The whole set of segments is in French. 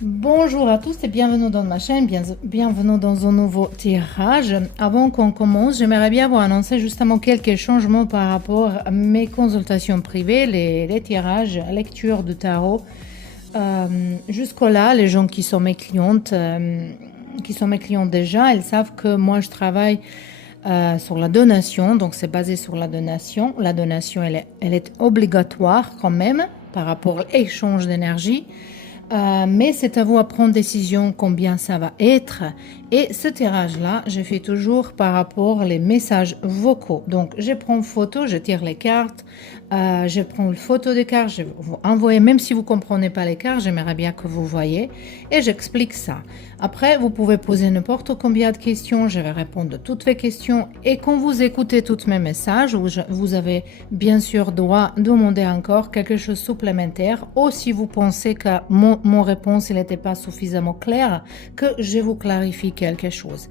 Bonjour à tous et bienvenue dans ma chaîne, bienvenue dans un nouveau tirage. Avant qu'on commence, j'aimerais bien vous annoncer justement quelques changements par rapport à mes consultations privées, les tirages, lecture de tarot. Jusque-là, les gens qui sont mes clientes, déjà, elles savent que moi je travaille sur la donation, donc c'est basé sur la donation. La donation, elle est obligatoire quand même par rapport à l'échange d'énergie. Mais c'est à vous à prendre décision combien ça va être. Et ce tirage-là, je fais toujours par rapport aux messages vocaux. Donc, je prends une photo, je tire les cartes, je prends une photo des cartes, je vais vous envoyer, même si vous ne comprenez pas les cartes, j'aimerais bien que vous voyez, et j'explique ça. Après, vous pouvez poser n'importe combien de questions, je vais répondre à toutes vos questions. Et quand vous écoutez tous mes messages, vous avez bien sûr droit de demander encore quelque chose de supplémentaire, ou si vous pensez que mon réponse n'était pas suffisamment claire, que je vous clarifie quelque chose.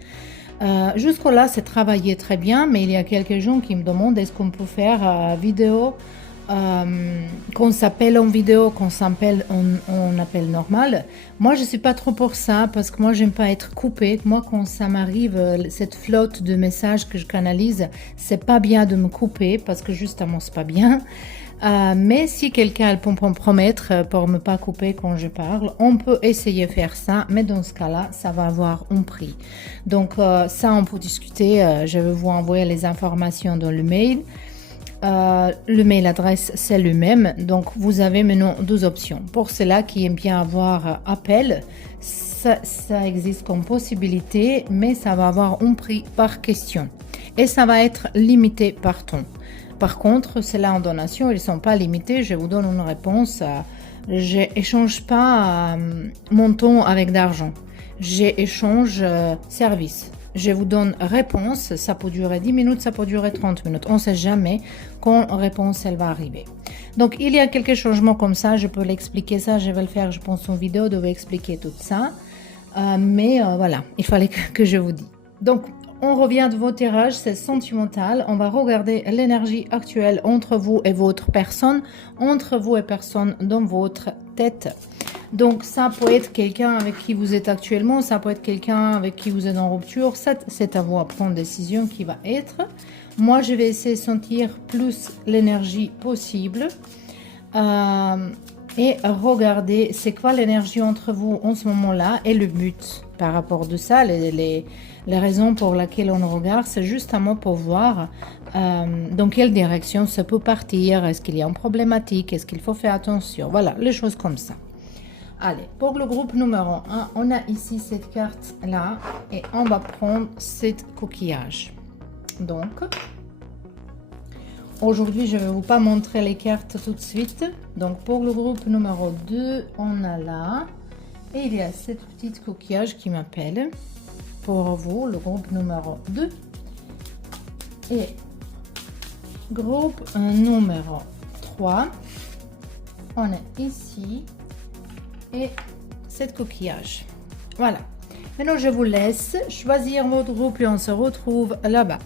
Jusque-là, c'est travaillé très bien, mais il y a quelques gens qui me demandent est-ce qu'on peut faire vidéo, qu'on s'appelle en vidéo, qu'on s'appelle en appel normal. Moi, je ne suis pas trop pour ça, parce que moi, j'aime pas être coupée. Moi, quand ça m'arrive, cette flotte de messages que je canalise, c'est pas bien de me couper, parce que justement, c'est pas bien. Mais si quelqu'un peut me promettre pour ne pas couper quand je parle, on peut essayer de faire ça, mais dans ce cas-là, ça va avoir un prix. Donc ça, on peut discuter. Je vais vous envoyer les informations dans le mail. Le mail adresse, c'est le même. Donc, vous avez maintenant deux options. Pour ceux-là qui aiment bien avoir appel, ça existe comme possibilité, mais ça va avoir un prix par question. Et ça va être limité par ton. Par contre, ceux-là en donation, ils ne sont pas limités. Je vous donne une réponse. Je n'échange pas mon temps avec d'argent. J'échange service. Je vous donne réponse. Ça peut durer 10 minutes, ça peut durer 30 minutes. On ne sait jamais quand réponse elle va arriver. Donc, il y a quelques changements comme ça. Je peux l'expliquer ça. Je vais le faire, je pense, en vidéo de vous expliquer tout ça. Mais voilà, il fallait que je vous dise. Donc, on revient de vos tirages, c'est sentimental. On va regarder l'énergie actuelle entre vous et votre personne, entre vous et personne dans votre tête. Donc, ça peut être quelqu'un avec qui vous êtes actuellement, ça peut être quelqu'un avec qui vous êtes en rupture. C'est à vous à prendre décision qui va être. Moi, je vais essayer de sentir plus l'énergie possible. Et regarder c'est quoi l'énergie entre vous en ce moment-là et le but par rapport de ça, les raisons pour lesquelles on regarde, c'est justement pour voir dans quelle direction ça peut partir, est-ce qu'il y a une problématique, est-ce qu'il faut faire attention, voilà, les choses comme ça. Allez, pour le groupe numéro 1, on a ici cette carte-là et on va prendre cette coquillage. Donc, aujourd'hui, je ne vais vous pas montrer les cartes tout de suite. Donc, pour le groupe numéro 2, on a là. Et il y a cette petite coquillage qui m'appelle. Pour vous, le groupe numéro 2. Et groupe numéro 3. On est ici. Et cette coquillage. Voilà. Maintenant, je vous laisse choisir votre groupe et on se retrouve là-bas.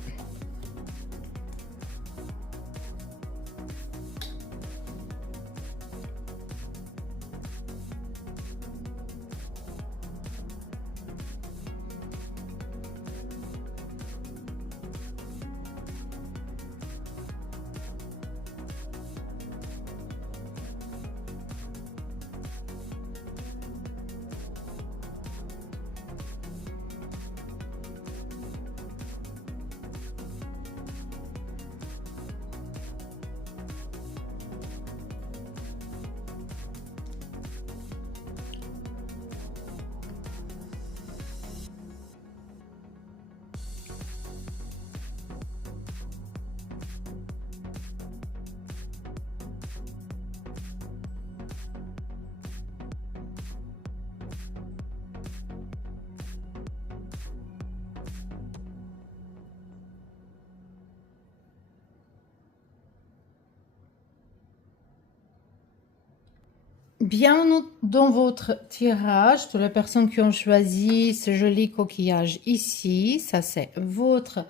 Bienvenue dans votre tirage. Toutes les personnes qui ont choisi ce joli coquillage ici, ça c'est votre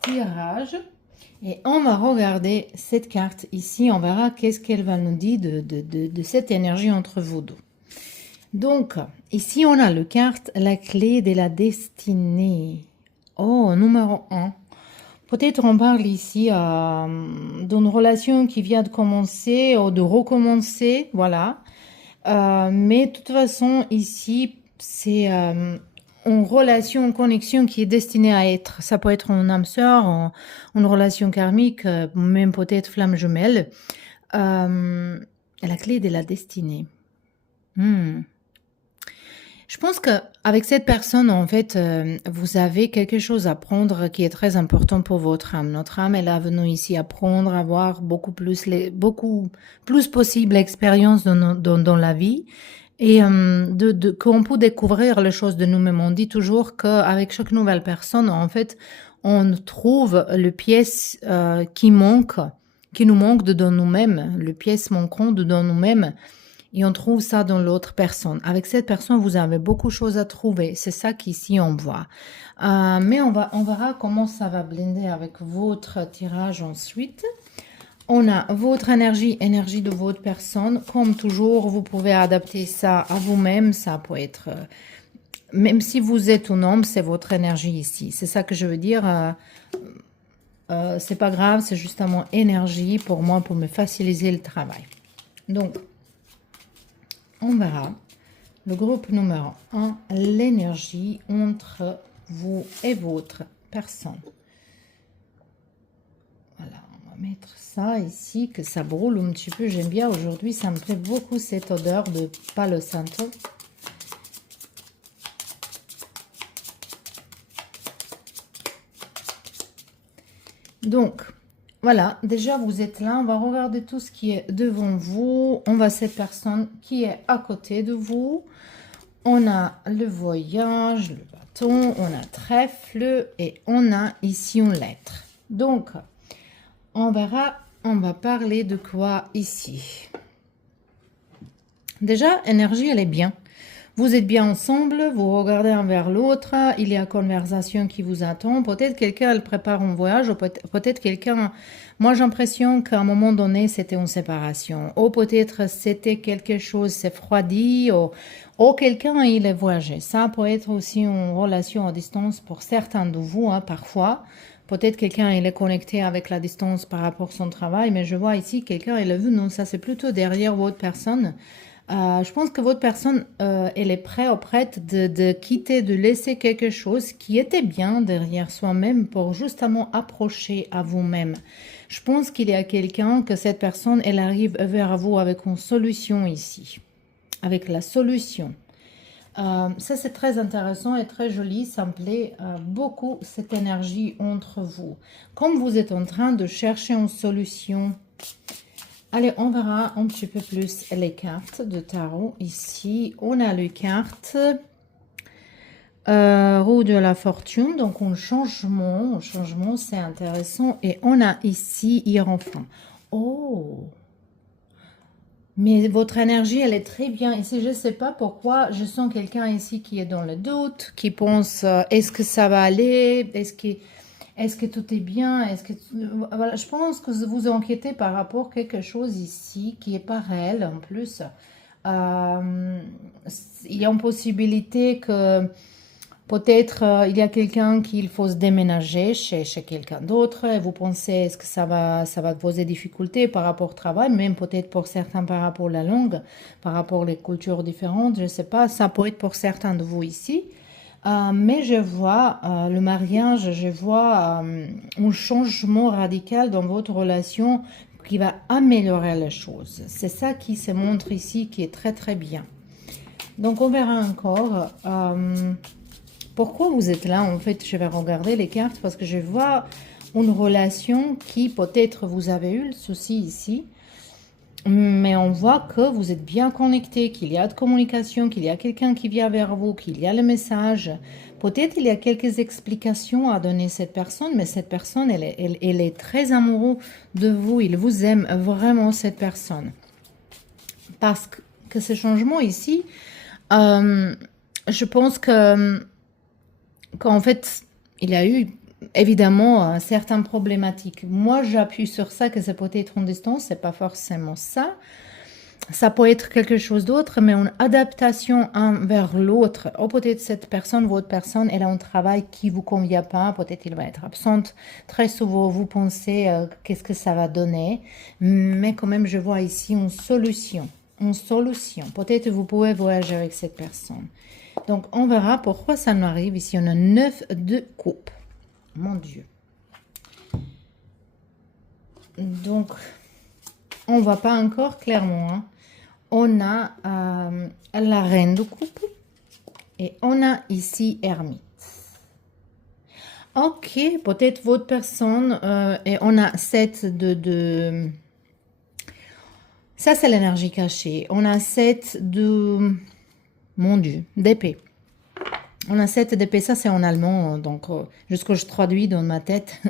tirage. Et on va regarder cette carte ici. On verra qu'est-ce qu'elle va nous dire de cette énergie entre vous deux. Donc, ici, on a le carte, la clé de la destinée. Oh, numéro un. Peut-être on parle ici d'une relation qui vient de commencer ou de recommencer, voilà. Mais de toute façon, ici, c'est une relation, une connexion qui est destinée à être. Ça peut être une âme sœur, une relation karmique, même peut-être flamme jumelle. La clé de la destinée. Hmm. Je pense que avec cette personne, en fait, vous avez quelque chose à prendre qui est très important pour votre âme. Notre âme, elle est venue ici apprendre, avoir beaucoup plus possible expérience dans la vie et qu'on peut découvrir les choses de nous-mêmes. On dit toujours qu'avec chaque nouvelle personne, en fait, on trouve le pièce qui nous manque dedans nous-mêmes, le pièce manquant dedans nous-mêmes. Et on trouve ça dans l'autre personne. Avec cette personne, vous avez beaucoup de choses à trouver. C'est ça qu'ici on voit. Mais on verra comment ça va blender avec votre tirage ensuite. On a votre énergie de votre personne. Comme toujours, vous pouvez adapter ça à vous-même. Ça peut être, même si vous êtes un homme, c'est votre énergie ici. C'est ça que je veux dire. C'est pas grave, c'est justement énergie pour moi, pour me faciliter le travail. Donc, on verra le groupe numéro 1, l'énergie entre vous et votre personne. Voilà, on va mettre ça ici, que ça brûle un petit peu. J'aime bien aujourd'hui, ça me plaît beaucoup cette odeur de Palo Santo. Donc, voilà, déjà vous êtes là, on va regarder tout ce qui est devant vous. On va cette personne qui est à côté de vous. On a le voyage, le bâton, on a trèfle et on a ici une lettre. Donc, on verra, on va parler de quoi ici. Déjà, énergie, elle est bien. Vous êtes bien ensemble, vous regardez un vers l'autre, il y a conversation qui vous attend. Peut-être quelqu'un, elle prépare un voyage, ou peut-être quelqu'un... Moi, j'ai l'impression qu'à un moment donné, c'était une séparation. Ou peut-être c'était quelque chose s'est froidi, ou quelqu'un, il est voyagé. Ça peut être aussi une relation à distance pour certains de vous, hein, parfois. Peut-être quelqu'un, il est connecté avec la distance par rapport à son travail, mais je vois ici, quelqu'un, il est vu, non, ça c'est plutôt derrière votre personne. Je pense que votre personne, elle est prête ou prête de quitter, de laisser quelque chose qui était bien derrière soi-même pour justement approcher à vous-même. Je pense qu'il y a quelqu'un, que cette personne, elle arrive vers vous avec une solution ici, avec la solution. Ça, c'est très intéressant et très joli. Ça me plaît beaucoup, cette énergie entre vous. Comme vous êtes en train de chercher une solution. Allez, on verra un petit peu plus les cartes de tarot. Ici, on a les cartes roue de la fortune. Donc, un changement, c'est intéressant. Et on a ici Hiérophant. Oh! Mais votre énergie, elle est très bien. Ici, je ne sais pas pourquoi, je sens quelqu'un ici qui est dans le doute, qui pense, est-ce que ça va aller? Est-ce que tout est bien? Voilà, je pense que vous inquiétez par rapport à quelque chose ici qui n'est pas réel en plus. Il y a une possibilité que peut-être il y a quelqu'un qu'il faut se déménager chez quelqu'un d'autre et vous pensez est-ce que ça va poser difficulté par rapport au travail, même peut-être pour certains par rapport à la langue, par rapport aux cultures différentes, je ne sais pas, ça peut être pour certains de vous ici. Mais je vois le mariage, je vois un changement radical dans votre relation qui va améliorer les choses. C'est ça qui se montre ici, qui est très très bien. Donc on verra encore pourquoi vous êtes là. En fait, je vais regarder les cartes parce que je vois une relation qui peut-être vous avez eu le souci ici. Mais on voit que vous êtes bien connecté, qu'il y a de communication, qu'il y a quelqu'un qui vient vers vous, qu'il y a le message. Peut-être il y a quelques explications à donner à cette personne, mais cette personne, elle est très amoureuse de vous. Il vous aime vraiment, cette personne. Parce que ce changement ici, je pense qu'en fait, il y a eu évidemment certaines problématiques. Moi, j'appuie sur ça, que c'est peut-être une distance, c'est pas forcément ça. Ça peut être quelque chose d'autre, mais une adaptation envers l'autre. Ou peut-être cette personne, votre personne, elle a un travail qui vous convient pas. Peut-être il va être absente. Très souvent, vous pensez qu'est-ce que ça va donner. Mais quand même, je vois ici une solution. Une solution. Peut-être vous pouvez voyager avec cette personne. Donc, on verra pourquoi ça nous arrive. Ici, on a 9 de coupe. Mon Dieu. Donc, on ne voit pas encore clairement, hein. On a la reine de coupe et on a ici ermite. Ok, peut-être votre personne, et on a 7 de... Ça, c'est l'énergie cachée. On a 7 de... Mon Dieu, d'épée. On a 7 d'épée, ça c'est en allemand, donc jusqu'où je traduis dans ma tête.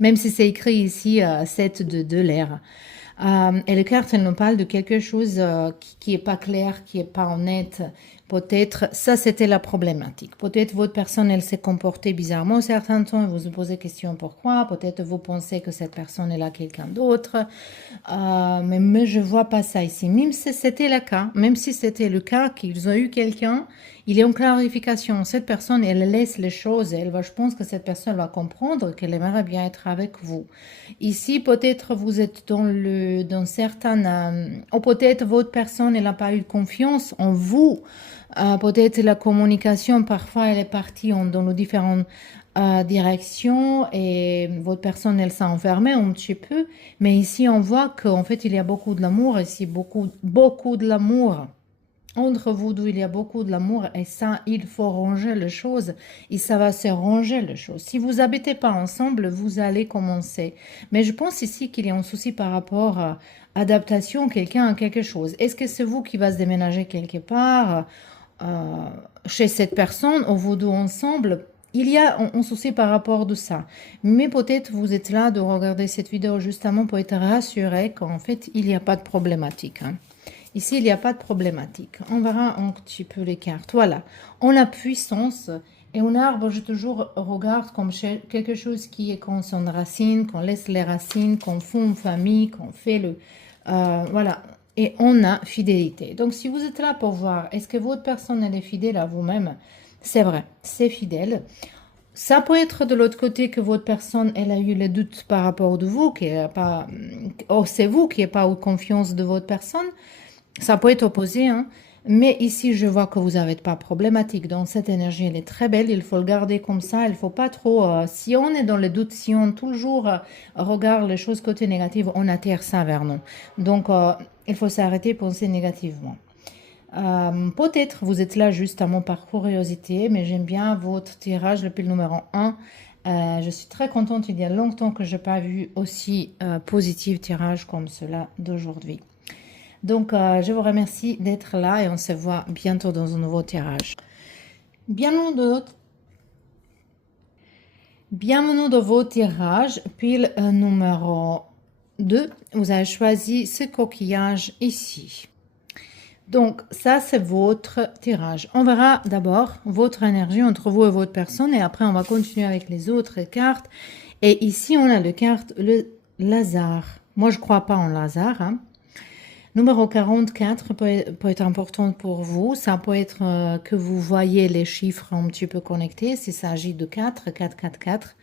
Même si c'est écrit ici 7 de l'air. Et les cartes, elles nous parlent de quelque chose qui est pas clair, qui est pas honnête. Peut-être, ça c'était la problématique. Peut-être votre personne, elle s'est comportée bizarrement certains temps et vous vous posez question pourquoi. Peut-être vous pensez que cette personne, elle a quelqu'un d'autre. Mais je vois pas ça ici. Même si c'était le cas, même si c'était le cas qu'ils ont eu quelqu'un, il y a une clarification. Cette personne, elle laisse les choses. Je pense que cette personne va comprendre qu'elle aimerait bien être avec vous. Ici, peut-être vous êtes dans certaines... ou peut-être votre personne, elle n'a pas eu confiance en vous. Peut-être la communication, parfois, elle est partie dans nos différentes directions et votre personne, elle s'est enfermée un petit peu. Mais ici, on voit qu'en fait, il y a beaucoup de l'amour. Ici, beaucoup de l'amour. Entre vous deux, il y a beaucoup de l'amour et ça, il faut ranger les choses et ça va se ranger les choses. Si vous n'habitez pas ensemble, vous allez commencer. Mais je pense ici qu'il y a un souci par rapport à adaptation, quelqu'un à quelque chose. Est-ce que c'est vous qui va se déménager quelque part chez cette personne ou vous deux ensemble? Il y a un souci par rapport de ça. Mais peut-être vous êtes là de regarder cette vidéo justement pour être rassuré qu'en fait, il n'y a pas de problématique, hein. Ici, il n'y a pas de problématique. On verra un petit peu les cartes. Voilà. On a puissance. Et un arbre, je toujours regarde comme quelque chose qui est qu'on son racine, qu'on laisse les racines, qu'on fonde une famille, qu'on fait le... voilà. Et on a fidélité. Donc, si vous êtes là pour voir, est-ce que votre personne, elle est fidèle à vous-même? C'est vrai, c'est fidèle. Ça peut être de l'autre côté que votre personne, elle a eu les doutes par rapport de vous, qui est pas... Oh, c'est vous qui n'avez pas eu confiance de votre personne. Ça peut être opposé, hein. Mais ici, je vois que vous n'avez pas problématique. Donc, cette énergie, elle est très belle. Il faut le garder comme ça. Il ne faut pas trop... si on est dans le doute, si on toujours regarde les choses côté négatif, on attire ça vers nous. Donc, il faut s'arrêter de penser négativement. Peut-être vous êtes là justement par curiosité, mais j'aime bien votre tirage, le pile numéro 1. Je suis très contente. Il y a longtemps que je n'ai pas vu aussi positif tirage comme cela d'aujourd'hui. Donc, je vous remercie d'être là et on se voit bientôt dans un nouveau tirage. Bienvenue dans vos tirages. Pile numéro 2. Vous avez choisi ce coquillage ici. Donc, ça, c'est votre tirage. On verra d'abord votre énergie entre vous et votre personne et après, on va continuer avec les autres cartes. Et ici, on a le carte, le Lazare. Moi, je ne crois pas en Lazare, hein. Numéro 44 peut être important pour vous. Ça peut être que vous voyez les chiffres un petit peu connectés. S'il s'agit de 4, 4, 4, 4.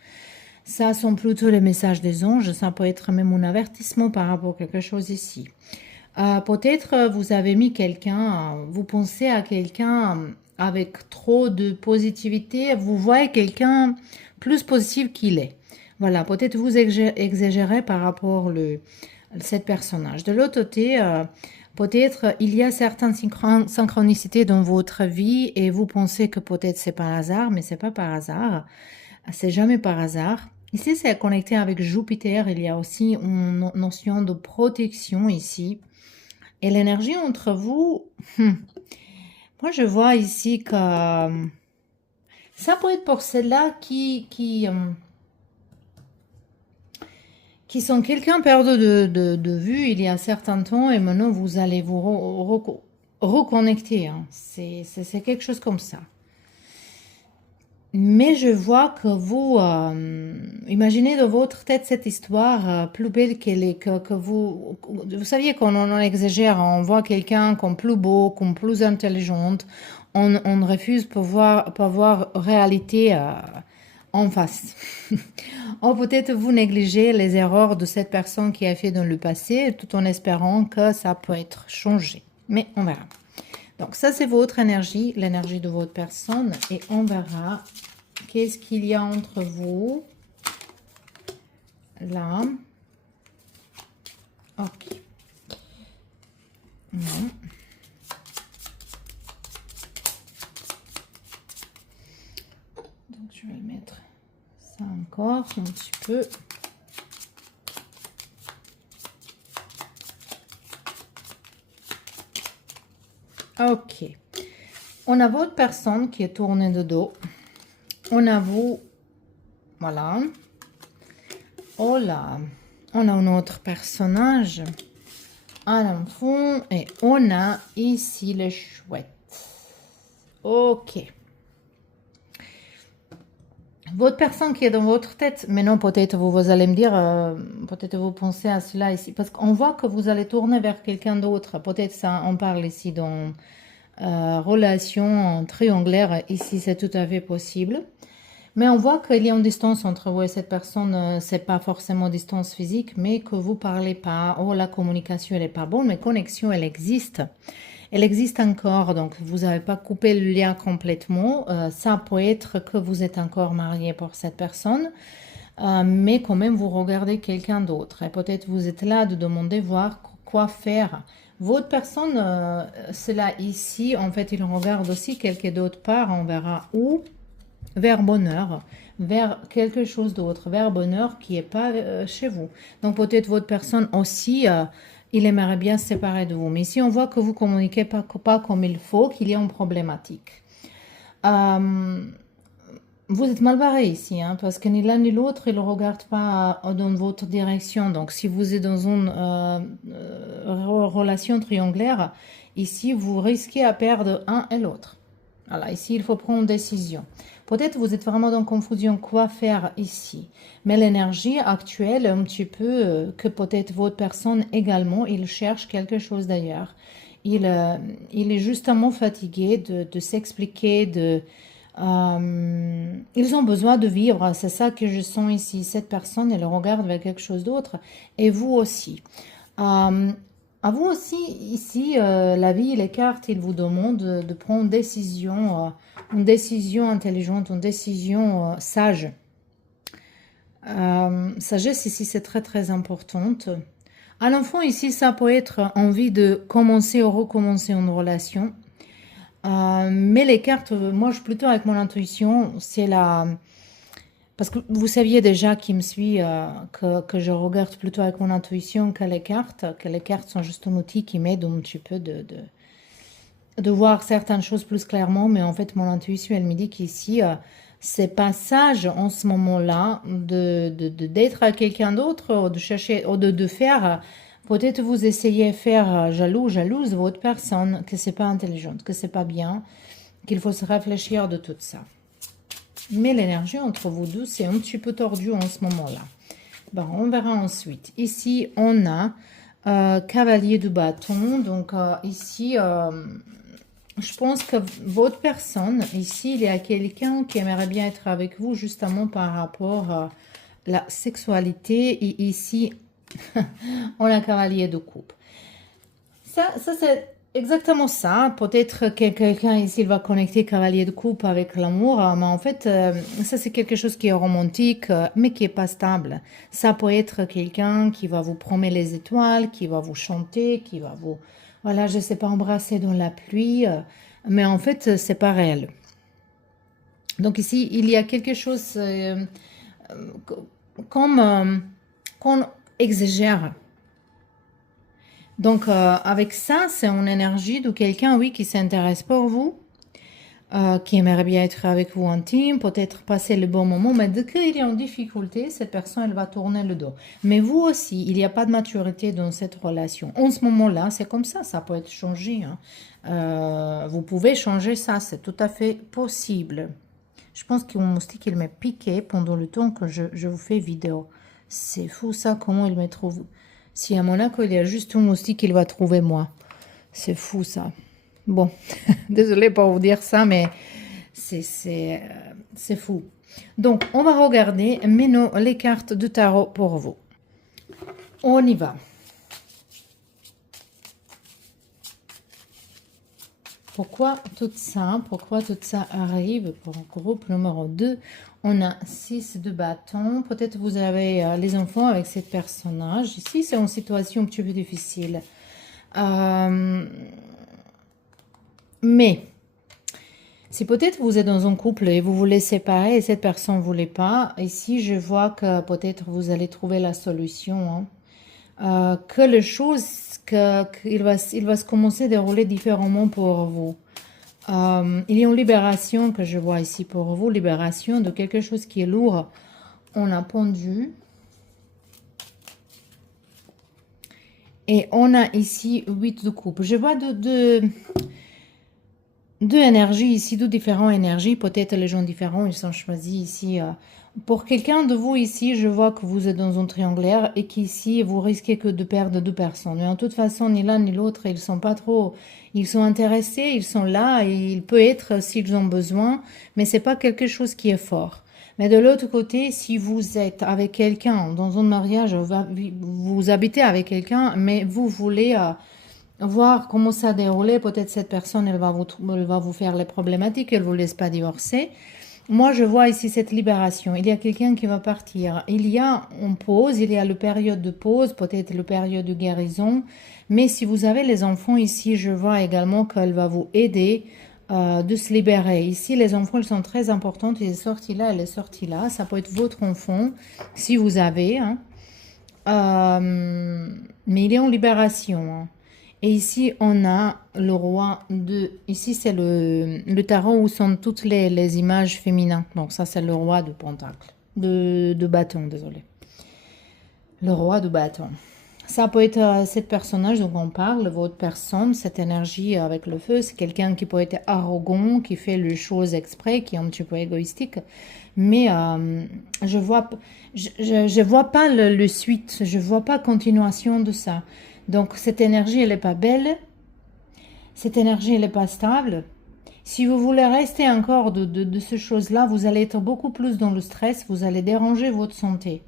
Ça sont plutôt les messages des anges. Ça peut être même un avertissement par rapport à quelque chose ici. Peut-être vous avez mis quelqu'un, vous pensez à quelqu'un avec trop de positivité. Vous voyez quelqu'un plus positif qu'il est. Voilà, peut-être vous exagérez par rapport cette personnage. De l'autre côté, peut-être il y a certaines synchronicités dans votre vie et vous pensez que peut-être c'est par hasard, mais c'est pas par hasard. C'est jamais par hasard. Ici, c'est connecté avec Jupiter. Il y a aussi une notion de protection ici. Et l'énergie entre vous, moi je vois ici que ça peut être pour celles-là qui sont quelqu'un perdu de vue il y a un certain temps et maintenant vous allez vous reconnecter, hein. C'est quelque chose comme ça. Mais je vois que vous imaginez dans votre tête cette histoire plus belle qu'elle est, que vous saviez qu'on en exagère, on voit quelqu'un comme plus beau, comme plus intelligente, on refuse pour voir réalité en face. Ou peut-être vous négligez les erreurs de cette personne qui a fait dans le passé, tout en espérant que ça peut être changé. Mais on verra. Donc ça, c'est votre énergie, l'énergie de votre personne. Et on verra qu'est-ce qu'il y a entre vous. Là. Ok. Non. Donc je vais mettre ça encore un petit peu. Ok. On a votre personne qui est tournée de dos. On a vous. Voilà. Oh là. On a un autre personnage. Un enfant. Et on a ici les chouettes. Ok. Votre personne qui est dans votre tête, maintenant peut-être vous allez me dire, peut-être vous pensez à cela ici, parce qu'on voit que vous allez tourner vers quelqu'un d'autre. Peut-être ça, on parle ici dans relation triangulaire, ici c'est tout à fait possible. Mais on voit qu'il y a une distance entre vous et cette personne, c'est pas forcément distance physique, mais que vous parlez pas, oh la communication elle est pas bonne, mais connexion elle existe. Elle existe encore, donc vous n'avez pas coupé le lien complètement. Ça peut être que vous êtes encore marié pour cette personne, mais quand même vous regardez quelqu'un d'autre. Et peut-être vous êtes là de demander, voir quoi faire. Votre personne, cela ici, en fait, il regarde aussi quelque d'autre part, on verra où, vers bonheur, vers quelque chose d'autre, vers bonheur qui n'est pas chez vous. Donc peut-être votre personne aussi, il aimerait bien se séparer de vous. Mais si on voit que vous ne communiquez pas comme il faut, qu'il y a une problématique. Vous êtes mal barré ici, hein, parce que ni l'un ni l'autre, il ne regarde pas dans votre direction. Donc si vous êtes dans une relation triangulaire, ici, vous risquez à perdre un et l'autre. Voilà, ici, il faut prendre une décision. Peut-être vous êtes vraiment dans confusion quoi faire ici. Mais l'énergie actuelle, un petit peu, que peut-être votre personne également, il cherche quelque chose d'ailleurs. Il est justement fatigué de s'expliquer, ils ont besoin de vivre, c'est ça que je sens ici. Cette personne, elle regarde vers quelque chose d'autre. Et vous aussi. À vous aussi, ici, la vie, les cartes, ils vous demandent de prendre une décision intelligente, une décision sage. Sagesse ici, c'est très très importante. À l'enfant, ici, ça peut être envie de commencer ou recommencer une relation. Mais les cartes, moi, je plutôt avec mon intuition, c'est la... Parce que vous saviez déjà qui me suit que je regarde plutôt avec mon intuition que les cartes sont juste un outil qui m'aide un petit peu de voir certaines choses plus clairement, mais en fait mon intuition elle me dit qu'ici c'est pas sage en ce moment-là d'être à quelqu'un d'autre, ou de chercher, ou de faire, peut-être vous essayez de faire jalouse votre personne, que c'est pas intelligente, que c'est pas bien, qu'il faut se réfléchir de tout ça. Mais l'énergie entre vous deux, c'est un petit peu tordu en ce moment-là. Bon, on verra ensuite. Ici, on a cavalier de bâton. Donc, ici, je pense que votre personne, ici, il y a quelqu'un qui aimerait bien être avec vous, justement par rapport à la sexualité. Et ici, on a cavalier de coupe. Ça c'est exactement ça. Peut-être que quelqu'un ici il va connecter cavalier de coupe avec l'amour, mais en fait, ça c'est quelque chose qui est romantique, mais qui est pas stable. Ça peut être quelqu'un qui va vous promettre les étoiles, qui va vous chanter, qui va vous, voilà, je sais pas, embrasser dans la pluie, mais en fait, c'est pas réel. Donc ici, il y a quelque chose comme qu'on exagère. Donc, avec ça, c'est une énergie de quelqu'un, oui, qui s'intéresse pour vous, qui aimerait bien être avec vous intime, peut-être passer le bon moment, mais dès qu'il est en difficulté, cette personne, elle va tourner le dos. Mais vous aussi, il n'y a pas de maturité dans cette relation. En ce moment-là, c'est comme ça peut être changé, hein. Vous pouvez changer ça, c'est tout à fait possible. Je pense que mon moustique, il m'a piqué pendant le temps que je vous fais vidéo. C'est fou ça, comment il me trouve. Si à Monaco, il y a juste un moustique, il va trouver moi. C'est fou ça. Bon, désolée pour vous dire ça, mais c'est fou. Donc, on va regarder maintenant les cartes de tarot pour vous. On y va. Pourquoi tout ça arrive pour le groupe numéro 2? On a 6 de bâtons. Peut-être vous avez les enfants avec ce personnage. Ici, c'est une situation un petit peu difficile. Mais, si peut-être vous êtes dans un couple et vous voulez séparer et cette personne ne voulait pas, ici, je vois que peut-être vous allez trouver la solution. Que les choses, il va se commencer à dérouler différemment pour vous. Il y a une libération que je vois ici pour vous, libération de quelque chose qui est lourd. On a pendu. Et on a ici 8 de coupe. Je vois deux énergies ici, deux différentes énergies. Peut-être les gens différents, ils sont choisis ici. Pour quelqu'un de vous ici, je vois que vous êtes dans un triangulaire et qu'ici, vous risquez que de perdre 2 personnes. Mais en toute façon, ni l'un ni l'autre, ils sont pas trop... Ils sont intéressés, ils sont là et il peut être s'ils ont besoin, mais c'est pas quelque chose qui est fort. Mais de l'autre côté, si vous êtes avec quelqu'un dans un mariage, vous habitez avec quelqu'un, mais vous voulez voir comment ça déroule, peut-être cette personne, elle va vous faire les problématiques, elle ne vous laisse pas divorcer. Moi, je vois ici cette libération. Il y a quelqu'un qui va partir. Il y a une pause, il y a la période de pause, peut-être la période de guérison. Mais si vous avez les enfants ici, je vois également qu'elle va vous aider de se libérer. Ici, les enfants, ils sont très importants. Il est sorti là, elle est sortie là. Ça peut être votre enfant, si vous avez. Mais il est en libération. Et ici, on a le roi de... Ici, c'est le tarot où sont toutes les images féminines. Donc, ça, c'est le roi de pentacle. De bâton, désolé. Le roi de bâton. Ça peut être cette personnage dont on parle, votre personne, cette énergie avec le feu. C'est quelqu'un qui peut être arrogant, qui fait les choses exprès, qui est un petit peu égoïstique. Mais je vois pas le suite. Je vois pas continuation de ça. Donc, cette énergie, elle n'est pas belle. Cette énergie, elle n'est pas stable. Si vous voulez rester encore de ces choses-là, vous allez être beaucoup plus dans le stress. Vous allez déranger votre santé.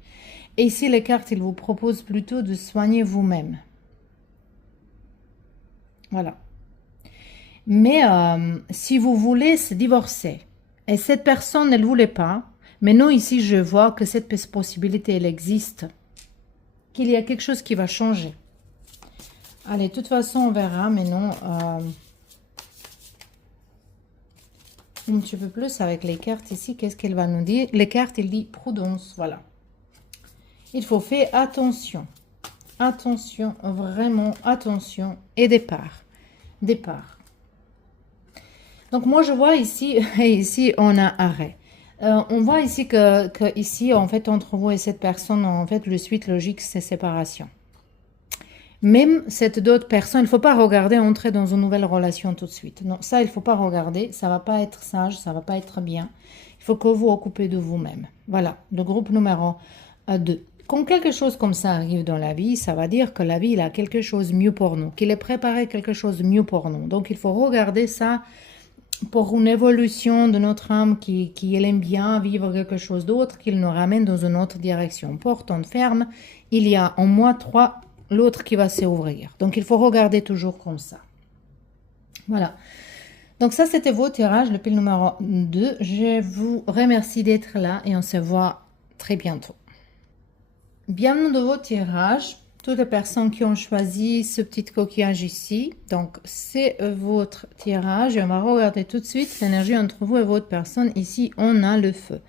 Et ici, les cartes, ils vous proposent plutôt de soigner vous-même. Voilà. Mais si vous voulez se divorcer, et cette personne, elle ne voulait pas, mais non, ici, je vois que cette possibilité, elle existe. Qu'il y a quelque chose qui va changer. Allez, de toute façon, on verra, mais non. Un petit peu plus avec les cartes ici. Qu'est-ce qu'elle va nous dire? Les cartes, il dit prudence, voilà. Il faut faire attention. Attention, vraiment attention. Et départ. Départ. Donc, moi, je vois ici, et ici, on a arrêt. On voit ici que ici, en fait, entre vous et cette personne, en fait, le suite logique, c'est séparation. Même cette d'autres personnes, il ne faut pas regarder entrer dans une nouvelle relation tout de suite. Non, ça, il ne faut pas regarder. Ça ne va pas être sage, ça ne va pas être bien. Il faut que vous occupez de vous-même. Voilà, le groupe numéro 2. Quand quelque chose comme ça arrive dans la vie, ça va dire que la vie, il a quelque chose de mieux pour nous, qu'il est préparé quelque chose de mieux pour nous. Donc, il faut regarder ça pour une évolution de notre âme qui aime bien vivre quelque chose d'autre, qu'il nous ramène dans une autre direction. Porte ferme, il y a en moi 3, l'autre qui va s'ouvrir. Donc, il faut regarder toujours comme ça. Voilà. Donc, ça, c'était vos tirages, le pile numéro 2. Je vous remercie d'être là et on se voit très bientôt. Bienvenue dans vos tirages. Toutes les personnes qui ont choisi ce petit coquillage ici. Donc, c'est votre tirage. Et on va regarder tout de suite l'énergie entre vous et votre personne. Ici, on a le feu.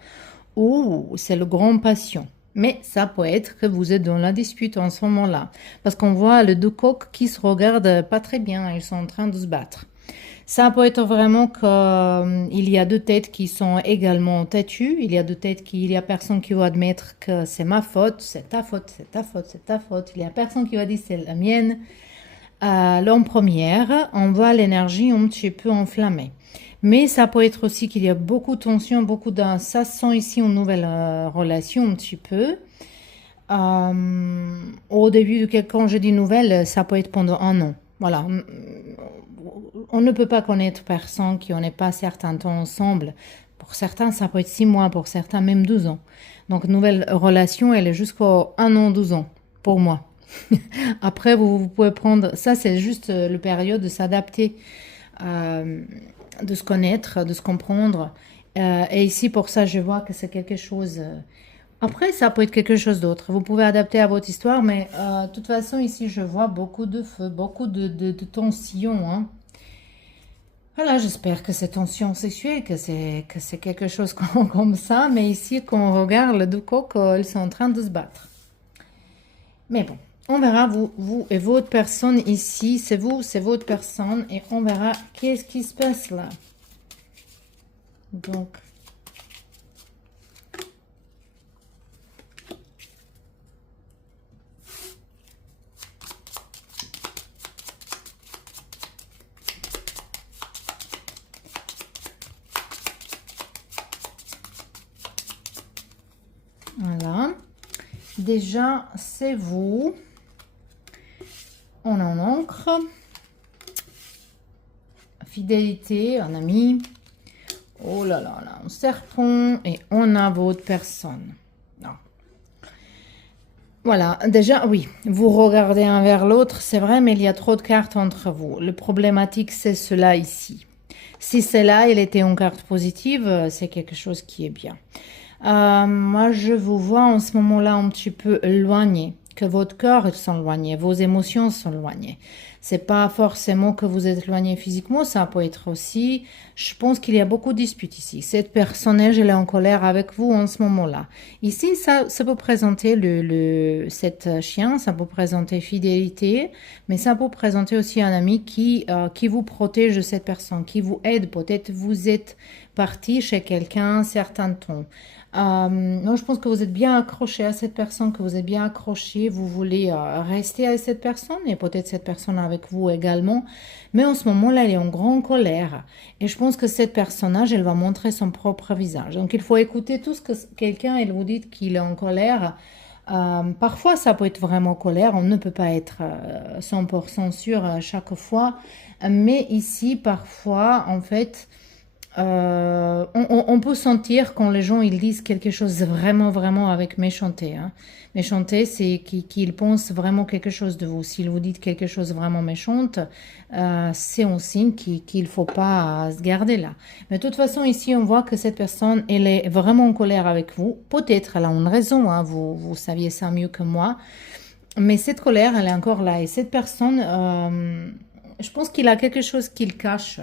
Oh, c'est le grand passion. Mais ça peut être que vous êtes dans la dispute en ce moment-là. Parce qu'on voit les 2 coqs qui se regardent pas très bien. Ils sont en train de se battre. Ça peut être vraiment qu'il y a 2 têtes qui sont également têtues. Il y a 2 têtes il y a personne qui va admettre que c'est ma faute, c'est ta faute, c'est ta faute, c'est ta faute. Il y a personne qui va dire c'est la mienne. l'en première, on voit l'énergie un petit peu enflammée. Mais ça peut être aussi qu'il y a beaucoup de tension, beaucoup de... Ça sent ici une nouvelle relation un petit peu. Au début, quand je dis nouvelle, ça peut être pendant un an. Voilà. On ne peut pas connaître personne qui on n'est pas certain temps ensemble. Pour certains, ça peut être 6 mois, pour certains, même 12 ans. Donc, nouvelle relation, elle est jusqu'au 1 an, 12 ans, pour moi. Après, vous pouvez prendre... Ça, c'est juste le période de s'adapter, de se connaître, de se comprendre. Et ici, pour ça, je vois que c'est quelque chose... Après, ça peut être quelque chose d'autre. Vous pouvez adapter à votre histoire, mais de toute façon, ici, je vois beaucoup de feu, beaucoup de tensions, hein. Voilà, j'espère que c'est tension sexuelle, que c'est quelque chose comme ça, mais ici, quand on regarde le deux coqs, ils sont en train de se battre. Mais bon, on verra, vous et votre personne ici, c'est vous, c'est votre personne, et on verra qu'est-ce qui se passe là. Donc, voilà. Déjà, c'est vous. On en ancre. Fidélité, un ami. Oh là là là, un serpent. Et on a votre personne. Non. Voilà, déjà, oui, vous regardez un vers l'autre, c'est vrai, mais il y a trop de cartes entre vous. Le problématique, c'est cela ici. Si c'est là, il était en carte positive, c'est quelque chose qui est bien. Moi, je vous vois en ce moment-là un petit peu éloigné, que votre corps sont éloignés, vos émotions sont éloignées. C'est pas forcément que vous êtes éloigné physiquement, ça peut être aussi. Je pense qu'il y a beaucoup de disputes ici. Cette personne, elle est en colère avec vous en ce moment-là. Ici, ça peut présenter cette chien, ça peut présenter fidélité, mais ça peut présenter aussi un ami qui vous protège de cette personne, qui vous aide. Peut-être vous êtes parti chez quelqu'un un certain temps. Non, je pense que vous êtes bien accroché à cette personne, que vous êtes bien accroché, vous voulez rester avec cette personne et peut-être cette personne avec vous également. Mais en ce moment-là, elle est en grande colère. Et je pense que cette personnage, elle va montrer son propre visage. Donc il faut écouter tout ce que quelqu'un, elle vous dit qu'il est en colère. Parfois, ça peut être vraiment colère. On ne peut pas être 100% sûr à chaque fois. Mais ici, parfois, en fait... on peut sentir quand les gens ils disent quelque chose vraiment vraiment avec méchanceté, hein. Méchanceté, c'est qu'ils pensent vraiment quelque chose de vous. S'ils vous disent quelque chose vraiment méchante, c'est un signe qu'il ne faut pas se garder là. Mais de toute façon, ici, on voit que cette personne, elle est vraiment en colère avec vous. Peut-être elle a une raison, hein, vous saviez ça mieux que moi. Mais cette colère, elle est encore là. Et cette personne, je pense qu'il a quelque chose qu'il cache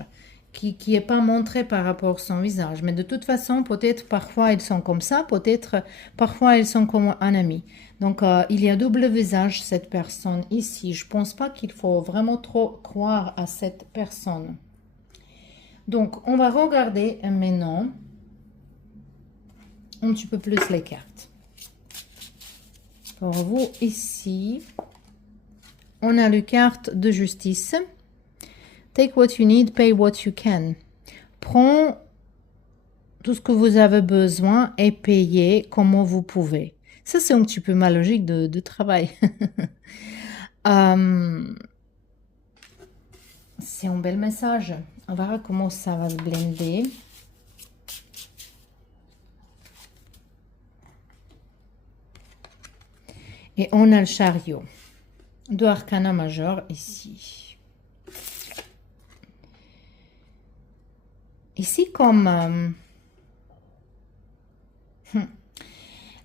qui est pas montré par rapport à son visage. Mais de toute façon, peut-être parfois ils sont comme ça, peut-être parfois ils sont comme un ami. Donc il y a double visage cette personne ici. Je pense pas qu'il faut vraiment trop croire à cette personne. Donc on va regarder maintenant un petit peu plus les cartes. Pour vous ici, on a la carte de justice. Take what you need, pay what you can. Prends tout ce que vous avez besoin et payez comme vous pouvez. Ça, c'est un petit peu ma logique de travail. C'est un bel message. On verra comment ça va se blender. Et on a le chariot. Deux arcana majeurs ici. Ici, comme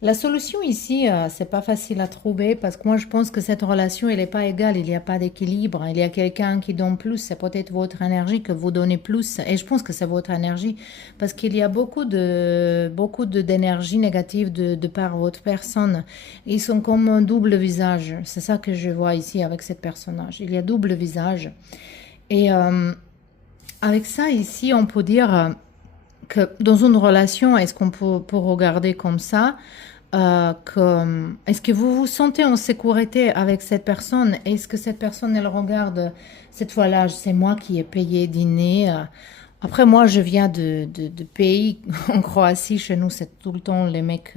la solution ici, c'est pas facile à trouver parce que moi, je pense que cette relation, elle n'est pas égale. Il n'y a pas d'équilibre. Il y a quelqu'un qui donne plus. C'est peut-être votre énergie que vous donnez plus. Et je pense que c'est votre énergie parce qu'il y a beaucoup d'énergie négative de par votre personne. Ils sont comme un double visage. C'est ça que je vois ici avec cette personnage. Il y a double visage. Et avec ça, ici, on peut dire que dans une relation, est-ce qu'on peut regarder comme ça? est-ce que vous vous sentez en sécurité avec cette personne? Est-ce que cette personne, elle regarde, cette fois-là, c'est moi qui ai payé dîner. Après, moi, je viens de pays, en Croatie, chez nous, c'est tout le temps les mecs,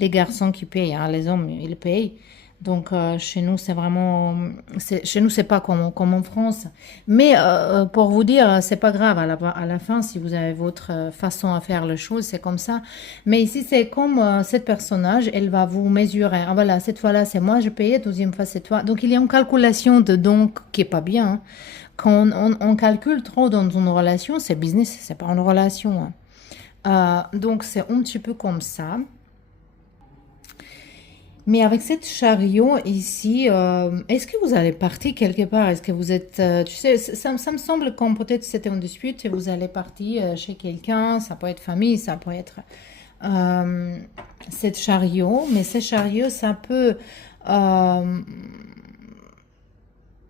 les garçons qui payent, hein, les hommes, ils payent. Donc, chez nous, c'est vraiment, chez nous, c'est pas comme en France. Mais pour vous dire, c'est pas grave à la fin, si vous avez votre façon à faire les choses, c'est comme ça. Mais ici, c'est comme cette personnage, elle va vous mesurer. Ah, voilà, cette fois-là, c'est moi, je payais, deuxième fois, c'est toi. Donc, il y a une calculation de donc qui est pas bien, hein. Quand on calcule trop dans une relation, c'est business, c'est pas une relation, hein. Donc, c'est un petit peu comme ça. Mais avec cette chariot ici, est-ce que vous allez partir quelque part? Est-ce que vous êtes, tu sais, ça me semble comme peut-être c'était en dispute et vous allez partir chez quelqu'un, ça peut être famille, ça peut être euh, cette chariot, mais ce chariot, euh,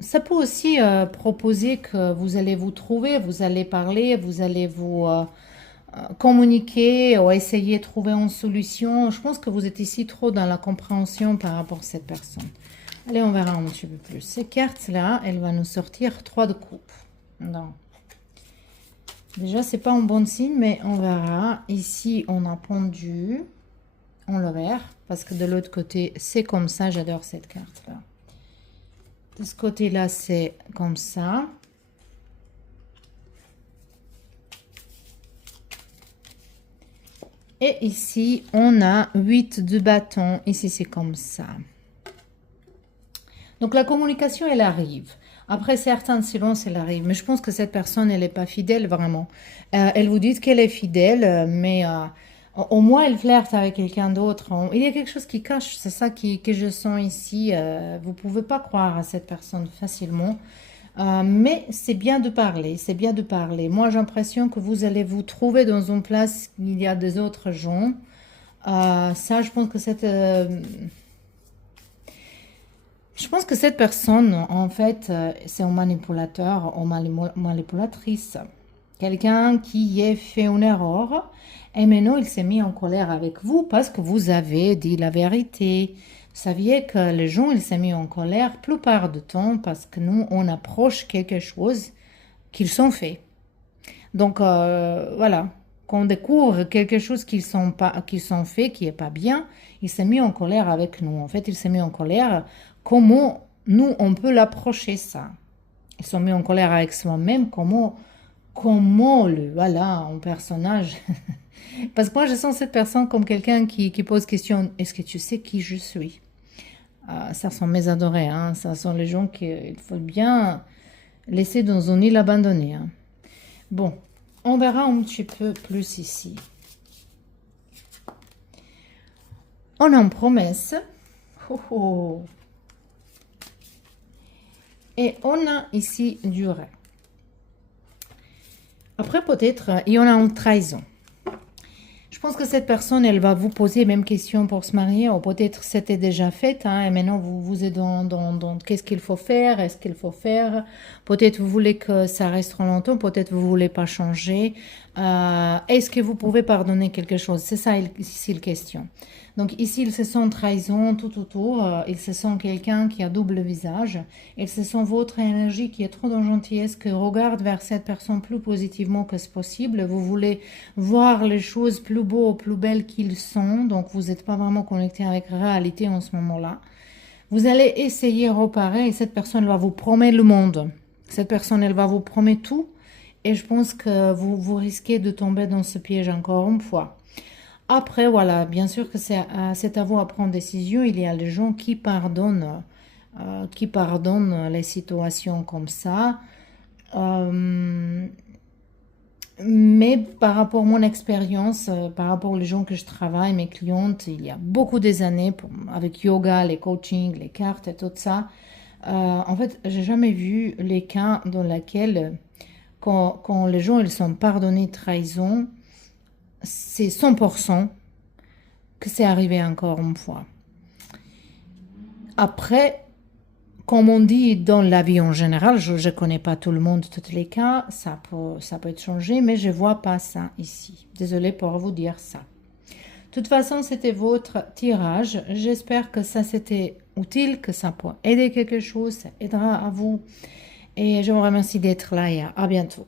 ça peut aussi proposer que vous allez vous trouver, vous allez parler, vous allez vous communiquer ou essayer de trouver une solution. Je pense que vous êtes ici trop dans la compréhension par rapport à cette personne. Allez, on verra un petit peu plus. Ces cartes-là, elle va nous sortir 3 de coupe. Non. Déjà, c'est pas un bon signe, mais on verra. Ici, on a pendu en l'envers, parce que de l'autre côté, c'est comme ça. J'adore cette carte-là. De ce côté-là, c'est comme ça. Et ici, on a 8 de bâton. Ici, c'est comme ça. Donc, la communication, elle arrive. Après certains silences, elle arrive. Mais je pense que cette personne, elle n'est pas fidèle, vraiment. Elle vous dit qu'elle est fidèle, mais au moins, elle flirte avec quelqu'un d'autre. Il y a quelque chose qui cache. C'est ça que je sens ici. Vous ne pouvez pas croire à cette personne facilement. Mais c'est bien de parler, c'est bien de parler. Moi, j'ai l'impression que vous allez vous trouver dans une place où il y a des autres gens. Ça, je pense que cette personne, en fait, c'est un manipulateur ou manipulatrice. Quelqu'un qui a fait une erreur et maintenant il s'est mis en colère avec vous parce que vous avez dit la vérité. Vous saviez que les gens, ils s'est mis en colère la plupart du temps parce que nous, on approche quelque chose qu'ils sont faits. Donc, voilà. Quand on découvre quelque chose qu'ils sont faits, qui est pas bien, il s'est mis en colère avec nous. En fait, il s'est mis en colère. Comment nous, on peut l'approcher ça? Ils sont mis en colère avec soi-même. Comment voilà, un personnage. Parce que moi, je sens cette personne comme quelqu'un qui pose question, est-ce que tu sais qui je suis? Ça sont mes adorés, hein. Ça sont les gens qu'il faut bien laisser dans une île abandonnée, hein. Bon, on verra un petit peu plus ici. On a une promesse. Oh, oh. Et on a ici durée. Après, peut-être, il y en a une trahison. Je pense que cette personne, elle va vous poser les mêmes questions pour se marier, ou peut-être c'était déjà fait, hein, et maintenant vous êtes dans qu'est-ce qu'il faut faire, est-ce qu'il faut faire. Peut-être vous voulez que ça reste trop longtemps, peut-être vous voulez pas changer. Est-ce que vous pouvez pardonner quelque chose? C'est ça ici la question. Donc ici, ils se sentent trahison tout autour, ils se sentent quelqu'un qui a double visage, ils se sentent votre énergie qui est trop dans gentillesse, que regarde vers cette personne plus positivement que c'est possible. Vous voulez voir les choses plus beaux, plus belles qu'ils sont, donc vous n'êtes pas vraiment connecté avec la réalité en ce moment-là. Vous allez essayer de reparer et cette personne va vous promettre le monde. Cette personne, elle va vous promettre tout et je pense que vous risquez de tomber dans ce piège encore une fois. Après, voilà, bien sûr que c'est à vous à prendre décision. Il y a des gens qui pardonnent les situations comme ça. Euh, mais par rapport à mon expérience, par rapport aux gens que je travaille, mes clientes, il y a beaucoup des années avec yoga, les coachings, les cartes et tout ça. En fait, j'ai jamais vu les cas dans lesquels, quand les gens ils sont pardonnés trahison, c'est 100% que c'est arrivé encore une fois. Après, comme on dit dans la vie en général, je ne connais pas tout le monde, tous les cas, ça peut être changé, mais je ne vois pas ça ici. Désolée pour vous dire ça. De toute façon, c'était votre tirage. J'espère que ça c'était utile, que ça peut aider quelque chose, ça aidera à vous. Et je vous remercie d'être là et à bientôt.